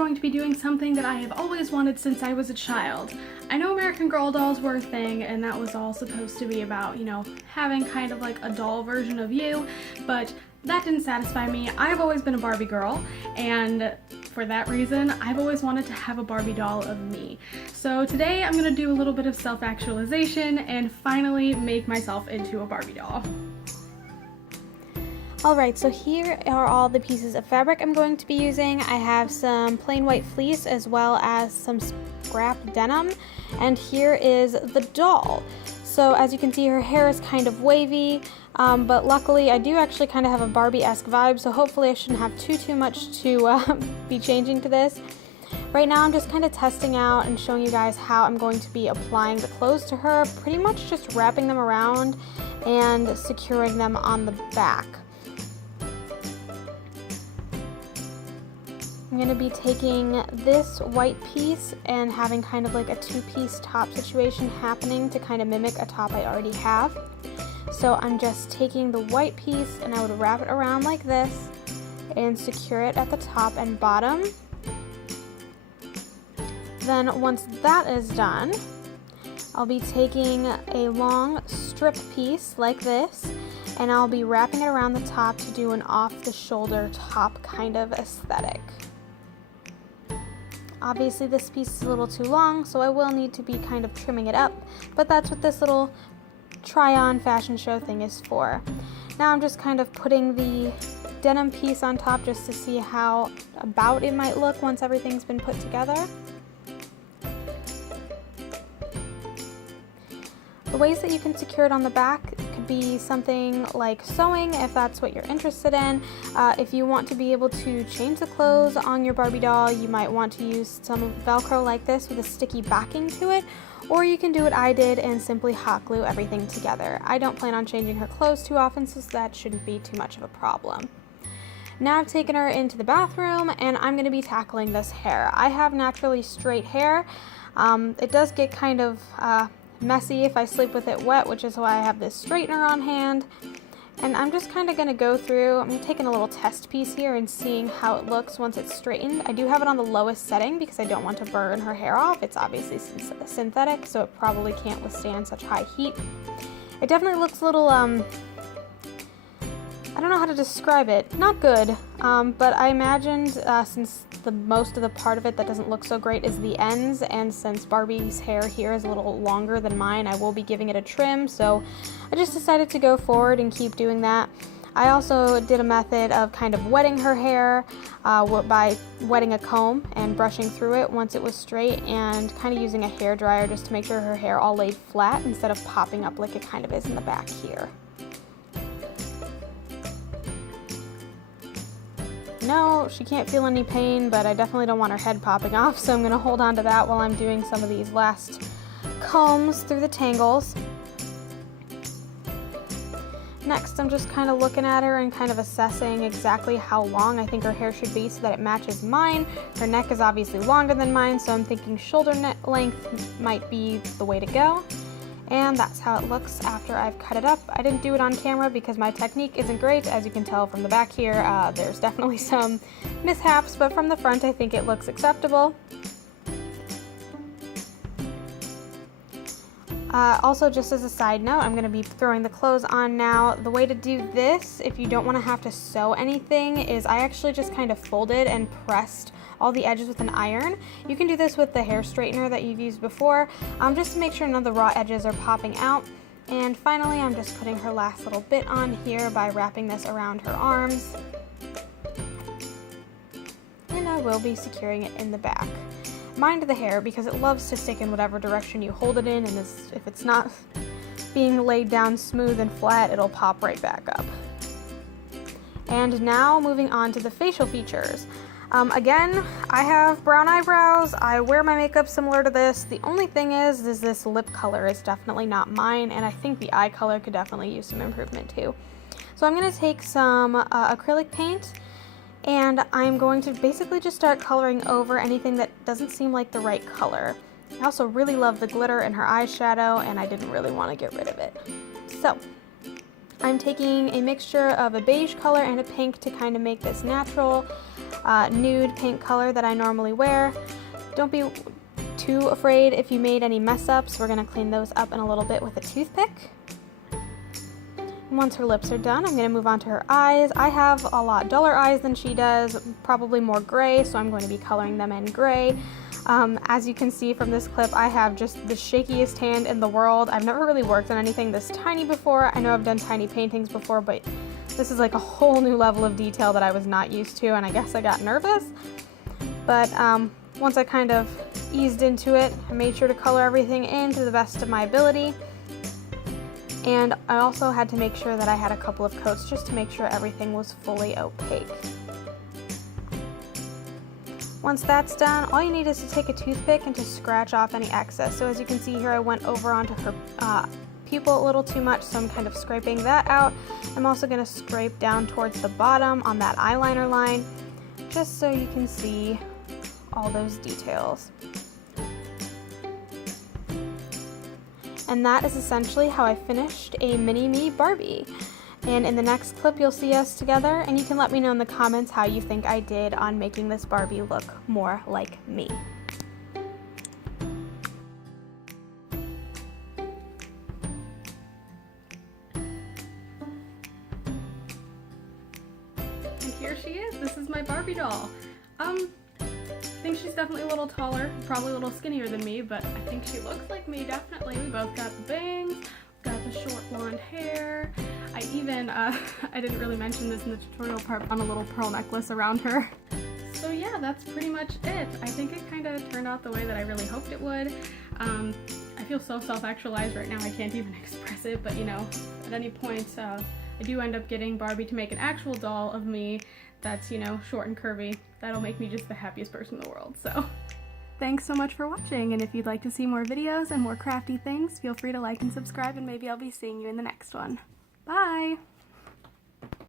going to be doing something that I have always wanted since I was a child. I know American Girl dolls were a thing, and that was all supposed to be about, you know, having kind of like a doll version of you, but that didn't satisfy me. I've always been a Barbie girl, and for that reason, I've always wanted to have a Barbie doll of me. So today I'm gonna do a little bit of self-actualization and finally make myself into a Barbie doll. Alright, so here are all the pieces of fabric I'm going to be using. I have some plain white fleece as well as some scrap denim, and here is the doll. So as you can see, her hair is kind of wavy, but luckily I do actually kind of have a Barbie-esque vibe, so hopefully I shouldn't have too much to be changing to this. Right now I'm just kind of testing out and showing you guys how I'm going to be applying the clothes to her, pretty much just wrapping them around and securing them on the back. I'm going to be taking this white piece and having kind of like a two-piece top situation happening to kind of mimic a top I already have. So I'm just taking the white piece and I would wrap it around like this and secure it at the top and bottom. Then once that is done, I'll be taking a long strip piece like this and I'll be wrapping it around the top to do an off-the-shoulder top kind of aesthetic. Obviously this piece is a little too long, so I will need to be kind of trimming it up, but that's what this little try-on fashion show thing is for. Now I'm just kind of putting the denim piece on top just to see how about it might look once everything's been put together. The ways that you can secure it on the back could be something like sewing if that's what you're interested in. If you want to be able to change the clothes on your Barbie doll, you might want to use some Velcro like this with a sticky backing to it, or you can do what I did and simply hot glue everything together. I don't plan on changing her clothes too often, so that shouldn't be too much of a problem. Now I've taken her into the bathroom and I'm going to be tackling this hair. I have naturally straight hair. It does get kind of messy if I sleep with it wet, which is why I have this straightener on hand. And I'm just kind of going to go through, I'm taking a little test piece here and seeing how it looks once it's straightened. I do have it on the lowest setting because I don't want to burn her hair off. It's obviously synthetic, so it probably can't withstand such high heat. It definitely looks a little, I don't know how to describe it. Not good, but I imagined since most of the part of it that doesn't look so great is the ends, and since Barbie's hair here is a little longer than mine, I will be giving it a trim, so I just decided to go forward and keep doing that. I also did a method of kind of wetting her hair by wetting a comb and brushing through it once it was straight, and kind of using a hair dryer just to make sure her hair all laid flat instead of popping up like it kind of is in the back here. No, she can't feel any pain, but I definitely don't want her head popping off, so I'm going to hold on to that while I'm doing some of these last combs through the tangles. Next, I'm just kind of looking at her and kind of assessing exactly how long I think her hair should be so that it matches mine. Her neck is obviously longer than mine, so I'm thinking shoulder length might be the way to go. And that's how it looks after I've cut it up. I didn't do it on camera because my technique isn't great. As you can tell from the back here, there's definitely some mishaps, but from the front I think it looks acceptable. Also, just as a side note, I'm going to be throwing the clothes on now. The way to do this, if you don't want to have to sew anything, is I actually just kind of folded and pressed all the edges with an iron. You can do this with the hair straightener that you've used before, just to make sure none of the raw edges are popping out. And finally, I'm just putting her last little bit on here by wrapping this around her arms. And I will be securing it in the back. Mind the hair, because it loves to stick in whatever direction you hold it in, and if it's not being laid down smooth and flat, it'll pop right back up. And now moving on to the facial features. Again, I have brown eyebrows. I wear my makeup similar to this. The only thing is this lip color is definitely not mine, and I think the eye color could definitely use some improvement too. So I'm going to take some acrylic paint, and I'm going to basically just start coloring over anything that doesn't seem like the right color. I also really love the glitter in her eyeshadow, and I didn't really want to get rid of it. So I'm taking a mixture of a beige color and a pink to kind of make this natural. nude pink color that I normally wear. Don't be too afraid if you made any mess ups. We're going to clean those up in a little bit with a toothpick. Once her lips are done, I'm going to move on to her eyes. I have a lot duller eyes than she does, probably more gray, so I'm going to be coloring them in gray. As you can see from this clip, I have just the shakiest hand in the world. I've never really worked on anything this tiny before. I know I've done tiny paintings before, but this is like a whole new level of detail that I was not used to, and I guess I got nervous. But once I kind of eased into it, I made sure to color everything in to the best of my ability. And I also had to make sure that I had a couple of coats just to make sure everything was fully opaque. Once that's done, all you need is to take a toothpick and to scratch off any excess. So as you can see here, I went over onto her pupil a little too much, so I'm kind of scraping that out. I'm also going to scrape down towards the bottom on that eyeliner line, just so you can see all those details. And that is essentially how I finished a mini-me Barbie. And in the next clip, you'll see us together, and you can let me know in the comments how you think I did on making this Barbie look more like me. And here she is. This is my Barbie doll. I think she's definitely a little taller, probably a little skinnier than me, but I think she looks like me, definitely. We both got the bangs, got the short blonde hair. I even, I didn't really mention this in the tutorial part, on a little pearl necklace around her. So yeah, that's pretty much it. I think it kind of turned out the way that I really hoped it would. I feel so self-actualized right now, I can't even express it, but you know, at any point, I do end up getting Barbie to make an actual doll of me that's, you know, short and curvy. That'll make me just the happiest person in the world, so. Thanks so much for watching, and if you'd like to see more videos and more crafty things, feel free to like and subscribe, and maybe I'll be seeing you in the next one. Bye!